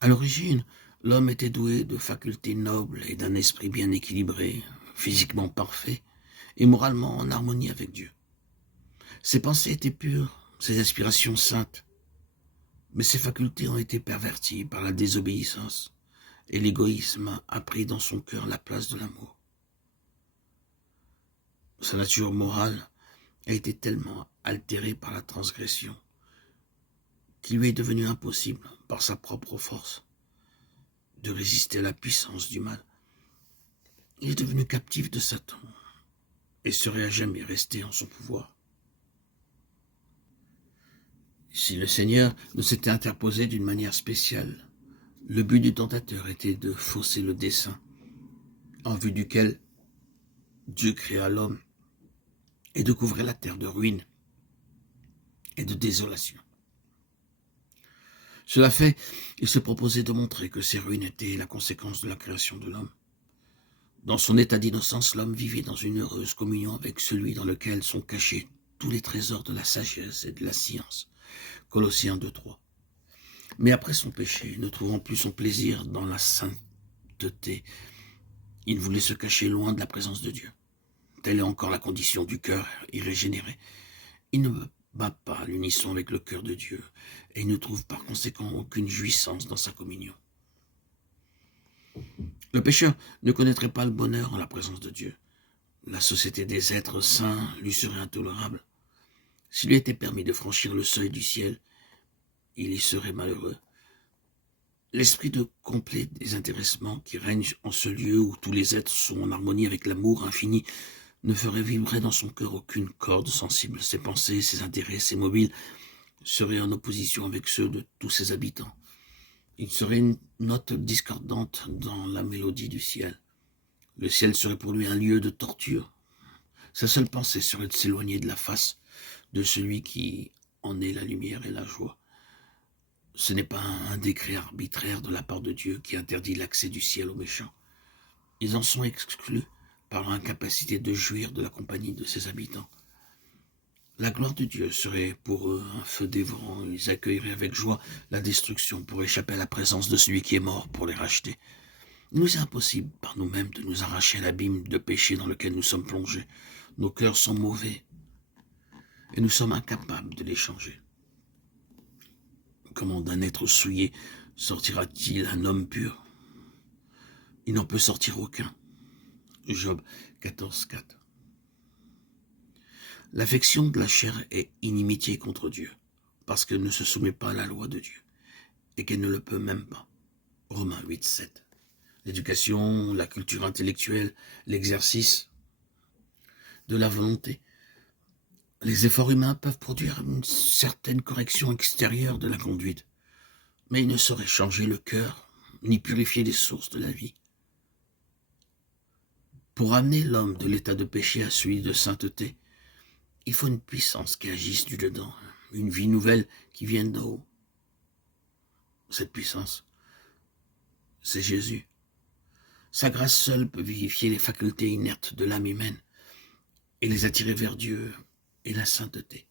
À l'origine, l'homme était doué de facultés nobles et d'un esprit bien équilibré, physiquement parfait et moralement en harmonie avec Dieu. Ses pensées étaient pures, ses aspirations saintes, mais ses facultés ont été perverties par la désobéissance et l'égoïsme a pris dans son cœur la place de l'amour. Sa nature morale a été tellement altérée par la transgression qu'il lui est devenu impossible, par sa propre force, de résister à la puissance du mal. Il est devenu captif de Satan et serait à jamais resté en son pouvoir. Si le Seigneur ne s'était interposé d'une manière spéciale, le but du tentateur était de fausser le dessein en vue duquel Dieu créa l'homme et de couvrir la terre de ruines et de désolation. Cela fait, il se proposait de montrer que ces ruines étaient la conséquence de la création de l'homme. Dans son état d'innocence, l'homme vivait dans une heureuse communion avec celui dans lequel sont cachés tous les trésors de la sagesse et de la science. Colossiens 2:3. Mais après son péché, ne trouvant plus son plaisir dans la sainteté, il voulait se cacher loin de la présence de Dieu. Telle est encore la condition du cœur irrégénéré. Il ne bat pas à l'unisson avec le cœur de Dieu et il ne trouve par conséquent aucune jouissance dans sa communion. Le pécheur ne connaîtrait pas le bonheur en la présence de Dieu. La société des êtres saints lui serait intolérable. S'il lui était permis de franchir le seuil du ciel, il y serait malheureux. L'esprit de complet désintéressement qui règne en ce lieu où tous les êtres sont en harmonie avec l'amour infini ne ferait vibrer dans son cœur aucune corde sensible. Ses pensées, ses intérêts, ses mobiles seraient en opposition avec ceux de tous ses habitants. Il serait une note discordante dans la mélodie du ciel. Le ciel serait pour lui un lieu de torture. Sa seule pensée serait de s'éloigner de la face de celui qui en est la lumière et la joie. Ce n'est pas un décret arbitraire de la part de Dieu qui interdit l'accès du ciel aux méchants. Ils en sont exclus par l'incapacité de jouir de la compagnie de ses habitants. La gloire de Dieu serait pour eux un feu dévorant. Ils accueilleraient avec joie la destruction pour échapper à la présence de celui qui est mort pour les racheter. Il nous est impossible par nous-mêmes de nous arracher à l'abîme de péché dans lequel nous sommes plongés. Nos cœurs sont mauvais et nous sommes incapables de les changer. Comment d'un être souillé sortira-t-il un homme pur? Il n'en peut sortir aucun. Job 14:4. L'affection de la chair est inimitié contre Dieu, parce qu'elle ne se soumet pas à la loi de Dieu, et qu'elle ne le peut même pas. Romains 8:7. L'éducation, la culture intellectuelle, l'exercice de la volonté. Les efforts humains peuvent produire une certaine correction extérieure de la conduite, mais ils ne sauraient changer le cœur, ni purifier les sources de la vie. Pour amener l'homme de l'état de péché à celui de sainteté, il faut une puissance qui agisse du dedans, une vie nouvelle qui vienne d'en haut. Cette puissance, c'est Jésus. Sa grâce seule peut vivifier les facultés inertes de l'âme humaine et les attirer vers Dieu et la sainteté.